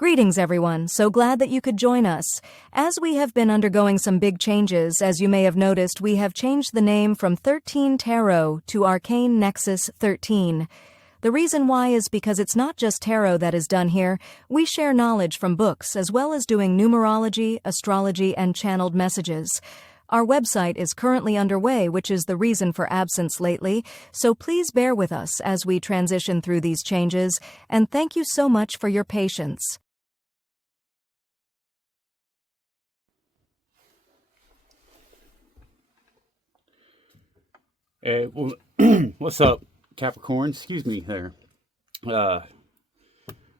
Greetings, everyone. So glad that you could join us. As we have been undergoing some big changes, as you may have noticed, we have changed the name from 13 Tarot to Arcane Nexus 13. The reason why is because it's not just tarot that is done here. We share knowledge from books, as well as doing numerology, astrology, and channeled messages. Our website is currently underway, which is the reason for absence lately, so please bear with us as we transition through these changes, and thank you so much for your patience. Hey, well, what's up, Capricorn? Excuse me there.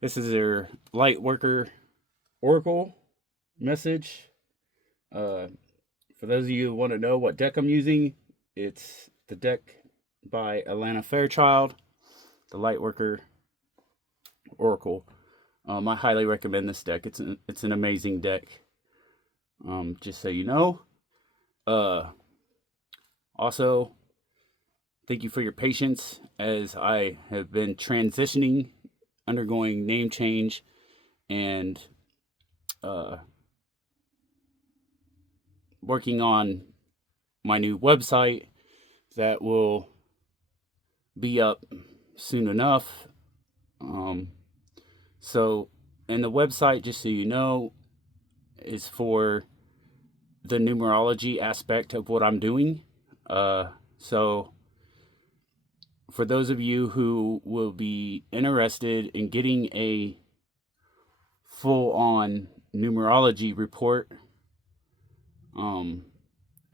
This is their Lightworker Oracle message. For those of you who want to know what deck I'm using, it's the deck by Alana Fairchild, the Lightworker Oracle. I highly recommend this deck. It's an amazing deck. Just so you know. Also, thank you for your patience as I have been transitioning, undergoing name change, and working on my new website that will be up soon enough. And the website, just so you know, is for the numerology aspect of what I'm doing. So for those of you who will be interested in getting a full-on numerology report,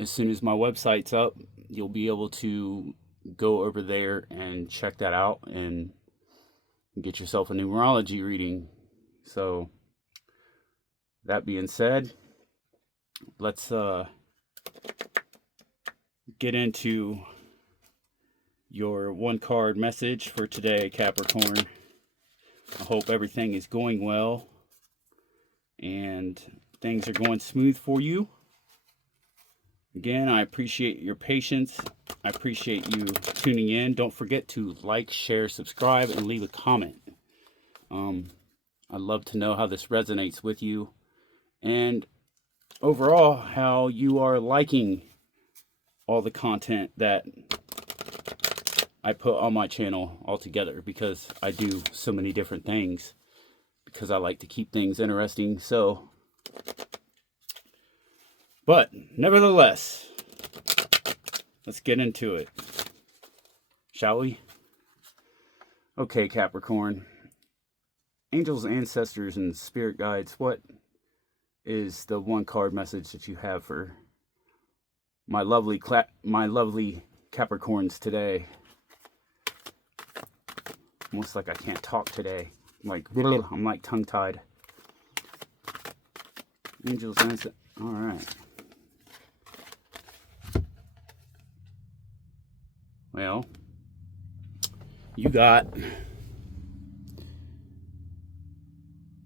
as soon as my website's up, you'll be able to go over there and check that out and get yourself a numerology reading. So that being said, let's get into your one card message for today, Capricorn. I hope everything is going well and things are going smooth for you. Again, I appreciate your patience. I appreciate you tuning in. Don't forget to like, share, subscribe, and leave a comment. I'd love to know how this resonates with you and overall how you are liking all the content that I put on my channel altogether, because I do so many different things, because I like to keep things interesting. But nevertheless, let's get into it, shall we? Okay, Capricorn. Angels, ancestors, and spirit guides, what is the one card message that you have for my lovely Capricorns today? Almost like I can't talk today. I'm like tongue-tied. Angels, ancestors. All right. Well, you got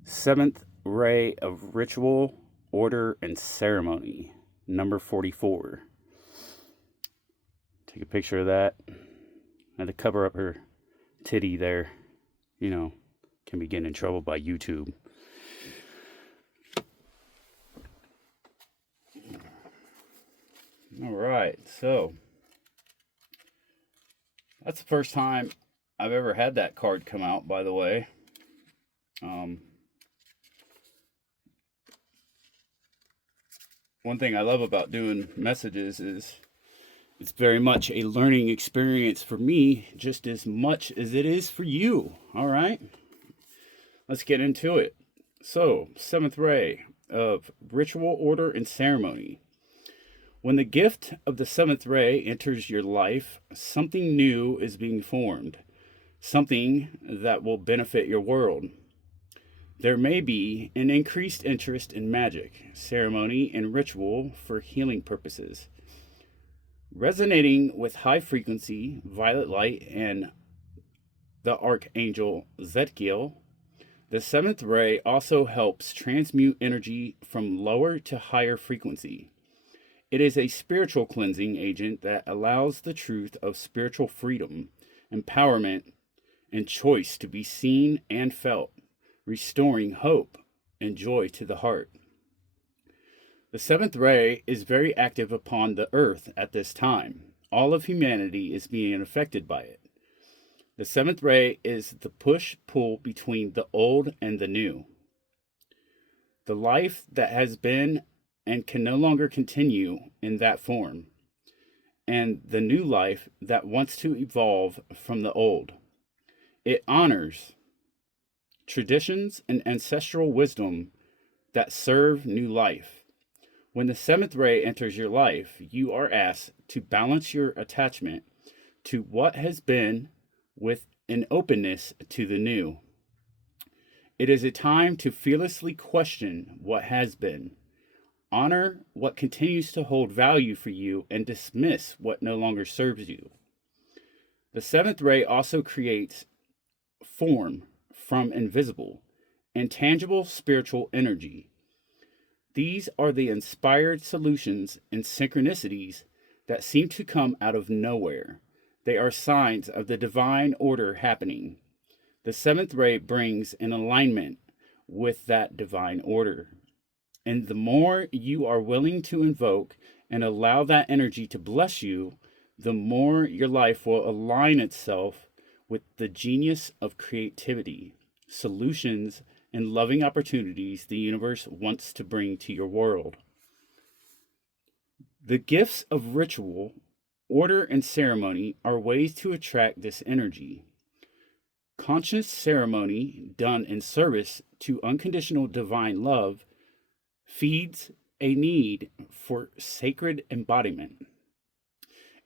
seventh ray of ritual, order, and ceremony, number 44. Take a picture of that. I had to cover up her titty there. You know, can be getting in trouble by YouTube. All right, so that's the first time I've ever had that card come out, by the way. One thing I love about doing messages is it's very much a learning experience for me, just as much as it is for you. All right, let's get into it. So, seventh ray of ritual, order, and ceremony. When the gift of the seventh ray enters your life, something new is being formed, something that will benefit your world. There may be an increased interest in magic, ceremony, and ritual for healing purposes. Resonating with high frequency, violet light, and the archangel Zadkiel, the seventh ray also helps transmute energy from lower to higher frequency. It is a spiritual cleansing agent that allows the truth of spiritual freedom, empowerment, and choice to be seen and felt, restoring hope and joy to the heart. The seventh ray is very active upon the earth at this time. All of humanity is being affected by it. The seventh ray is the push-pull between the old and the new. The life that has been and can no longer continue in that form, and the new life that wants to evolve from the old. It honors traditions and ancestral wisdom that serve new life. When the seventh ray enters your life, you are asked to balance your attachment to what has been with an openness to the new. It is a time to fearlessly question what has been, honor what continues to hold value for you, and dismiss what no longer serves you. The seventh ray also creates form from invisible and tangible spiritual energy. These are the inspired solutions and synchronicities that seem to come out of nowhere. They are signs of the divine order happening. The seventh ray brings an alignment with that divine order. And the more you are willing to invoke and allow that energy to bless you, the more your life will align itself with the genius of creativity, solutions, and loving opportunities the universe wants to bring to your world. The gifts of ritual, order, and ceremony are ways to attract this energy. Conscious ceremony done in service to unconditional divine love feeds a need for sacred embodiment.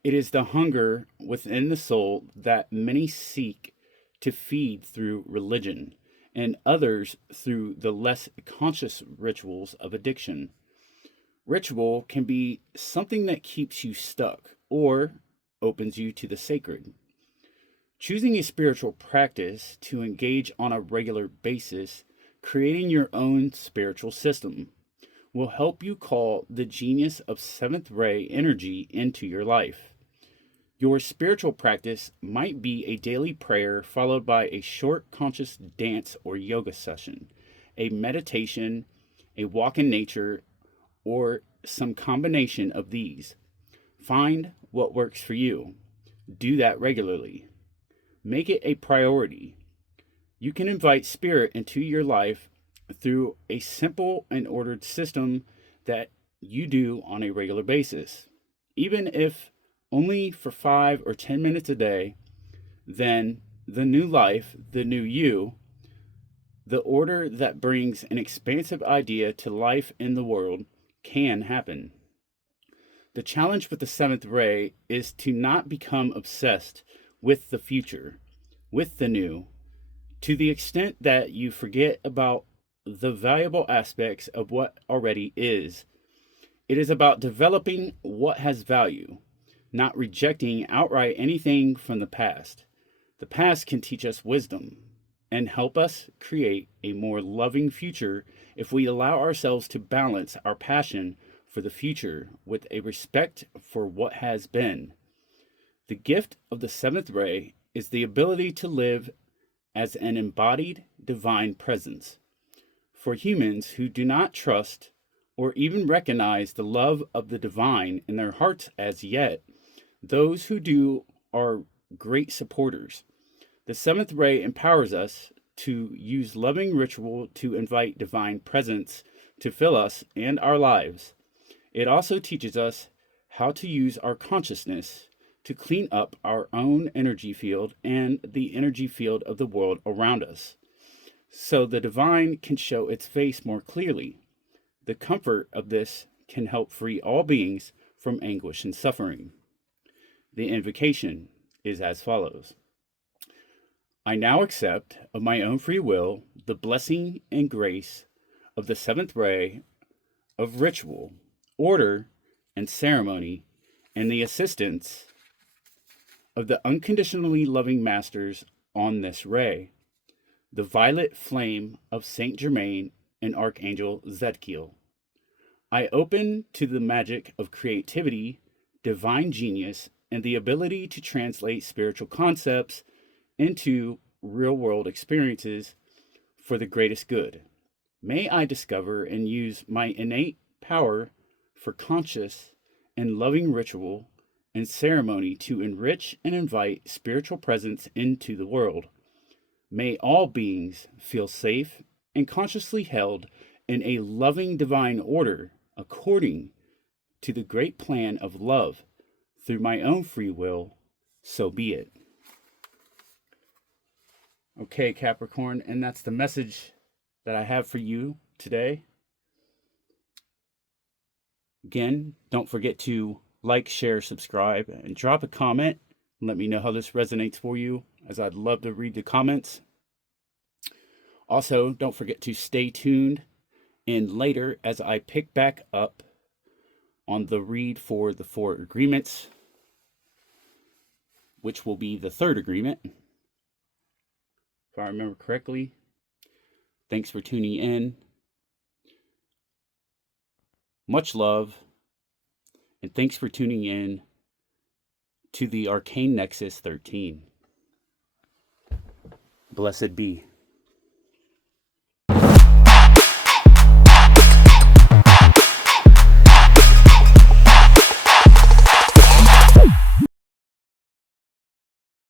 It is the hunger within the soul that many seek to feed through religion, and others through the less conscious rituals of addiction. Ritual can be something that keeps you stuck or opens you to the sacred. Choosing a spiritual practice to engage on a regular basis, creating your own spiritual system, will help you call the genius of seventh ray energy into your life. Your spiritual practice might be a daily prayer followed by a short conscious dance or yoga session, a meditation, a walk in nature, or some combination of these. Find what works for you. Do that regularly. Make it a priority. You can invite spirit into your life through a simple and ordered system that you do on a regular basis. Even if only for 5 or 10 minutes a day, then the new life, the new you, the order that brings an expansive idea to life in the world can happen. The challenge with the seventh ray is to not become obsessed with the future, with the new, to the extent that you forget about the valuable aspects of what already is. It is about developing what has value, not rejecting outright anything from the past. The past can teach us wisdom and help us create a more loving future if we allow ourselves to balance our passion for the future with a respect for what has been. The gift of the seventh ray is the ability to live as an embodied divine presence. For humans who do not trust or even recognize the love of the divine in their hearts as yet, those who do are great supporters. The seventh ray empowers us to use loving ritual to invite divine presence to fill us and our lives. It also teaches us how to use our consciousness to clean up our own energy field and the energy field of the world around us, so the divine can show its face more clearly. The comfort of this can help free all beings from anguish and suffering. The invocation is as follows. I now accept of my own free will the blessing and grace of the seventh ray of ritual, order, and ceremony, and the assistance of the unconditionally loving masters on this ray, the violet flame of Saint Germain and Archangel Zadkiel. I open to the magic of creativity, divine genius, and the ability to translate spiritual concepts into real-world experiences for the greatest good. May I discover and use my innate power for conscious and loving ritual and ceremony to enrich and invite spiritual presence into the world. May all beings feel safe and consciously held in a loving divine order according to the great plan of love through my own free will, so be it. Okay, Capricorn, and that's the message that I have for you today. Again, don't forget to like, share, subscribe, and drop a comment. Let me know how this resonates for you, as I'd love to read the comments. Also, don't forget to stay tuned in later as I pick back up on the read for the 4 agreements, which will be the 3rd agreement, if I remember correctly. Thanks for tuning in. Much love. And thanks for tuning in to the Arcane Nexus 13. Blessed be.